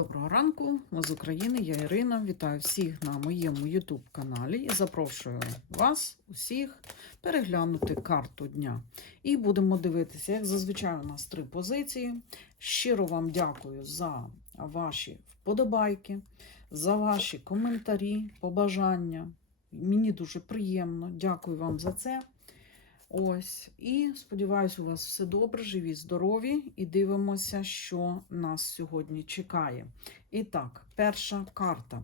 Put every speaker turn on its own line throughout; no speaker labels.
Доброго ранку, ми з України, я Ірина. Вітаю всіх на моєму YouTube каналі і запрошую вас усіх переглянути карту дня. І будемо дивитися, як зазвичай у нас три позиції. Щиро вам дякую за ваші вподобайки, за ваші коментарі, побажання. Мені дуже приємно. Дякую вам за це. Ось, і сподіваюся, у вас все добре, живі, здорові, і дивимося, що нас сьогодні чекає. І так, перша карта.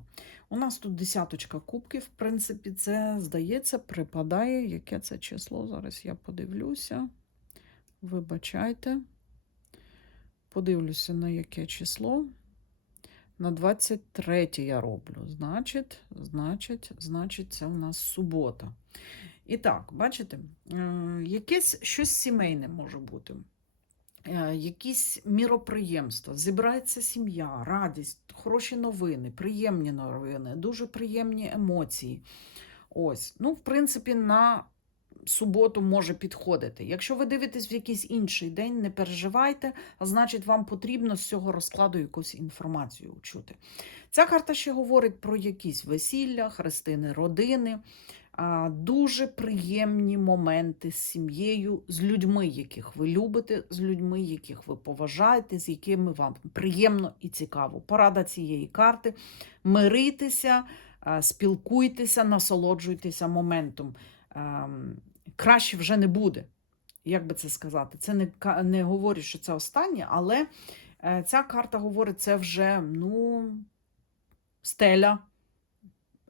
У нас тут десяточка кубків. В принципі, це, здається, припадає. Яке це число? Зараз я подивлюся. Вибачайте. Подивлюся, на яке число. На 23 я роблю. Значить, значить, значить, це у нас субота. І так, бачите, е, якесь щось сімейне може бути, е, якісь міроприємства, зібрається сім'я, радість, хороші новини, приємні новини, дуже приємні емоції. Ось, ну, в принципі, на суботу може підходити. Якщо ви дивитесь в якийсь інший день, не переживайте, а значить, вам потрібно з цього розкладу якусь інформацію чути. Ця карта ще говорить про якісь весілля, хрестини родини дуже приємні моменти з сім'єю, з людьми, яких ви любите, з людьми, яких ви поважаєте, з якими вам приємно і цікаво. Порада цієї карти миритися, спілкуйтеся, насолоджуйтеся моментом. Краще вже не буде. Як би це сказати? Це не, не говорю, що це останнє, але е, ця карта говорить, це вже ну, стеля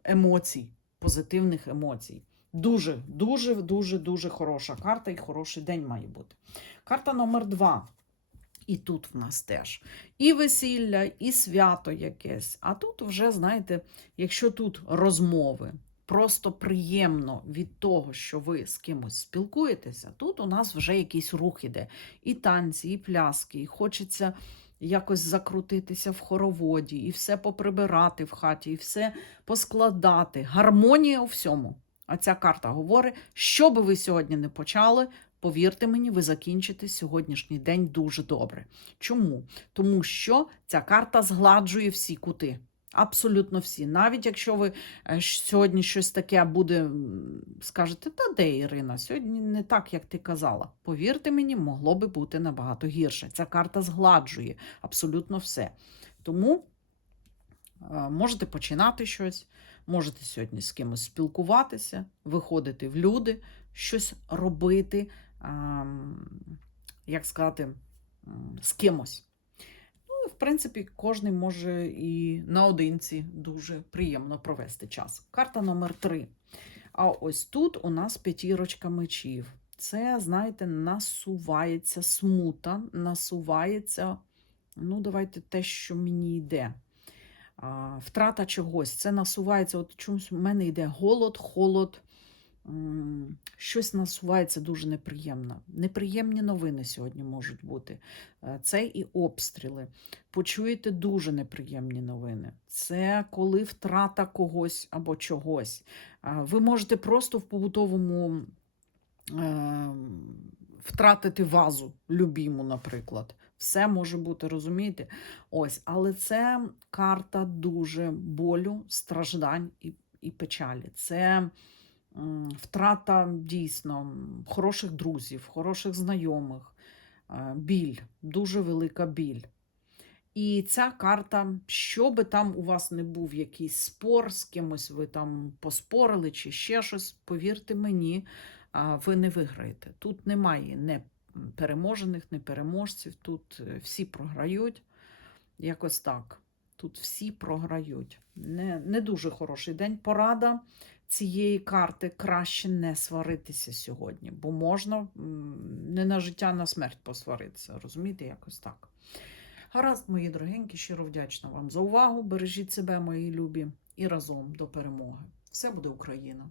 емоцій позитивних емоцій. Дуже, дуже, дуже, дуже хороша карта і хороший день має бути. Карта номер два. І тут в нас теж і весілля, і свято якесь. А тут вже, знаєте, якщо тут розмови, просто приємно від того, що ви з кимось спілкуєтеся, тут у нас вже якийсь рух іде. І танці, і пляски, і хочеться якось закрутитися в хороводі, і все поприбирати в хаті, і все поскладати. Гармонія у всьому. А ця карта говорить, що би ви сьогодні не почали, повірте мені, ви закінчите сьогоднішній день дуже добре. Чому? Тому що ця карта згладжує всі кути. Абсолютно всі. Навіть якщо ви е, сьогодні щось таке буде, скажете, та де Ірина, сьогодні не так, як ти казала. Повірте мені, могло би бути набагато гірше. Ця карта згладжує абсолютно все. Тому е, можете починати щось, можете сьогодні з кимось спілкуватися, виходити в люди, щось робити, як сказати, з кимось. В принципі, кожен може і наодинці дуже приємно провести час. Карта номер три. А ось тут у нас п'ятірочка мечів. Це, знаєте, насувається смута, насувається, ну, давайте те, що мені йде. Втрата чогось. Це насувається. От чомусь у мене йде голод, холод. Щось насувається дуже неприємно. Неприємні новини сьогодні можуть бути. Е, Це і обстріли. Почуєте дуже неприємні новини. Це коли втрата когось або чогось. Ви можете просто в побутовому е, втратити вазу любіму, наприклад. Все може бути, розумієте? Ось, але це карта дуже болю, страждань і, і печалі. Це втрата дійсно хороших друзів, хороших знайомих, е, біль, дуже велика біль. І ця карта, що би там у вас не був якийсь спор, з кимось ви там поспорили чи ще щось, повірте мені, ви не виграєте. Тут немає не переможених, не переможців, тут е, всі програють. Якось так. Тут всі програють. Не, не дуже хороший день. Порада цієї карти краще не сваритися сьогодні, бо можна не на життя, а на смерть посваритися. Розумієте, якось так. Гаразд, мої дорогенькі, щиро вдячна вам за увагу. Бережіть себе, мої любі, і разом до перемоги. Все буде Україна!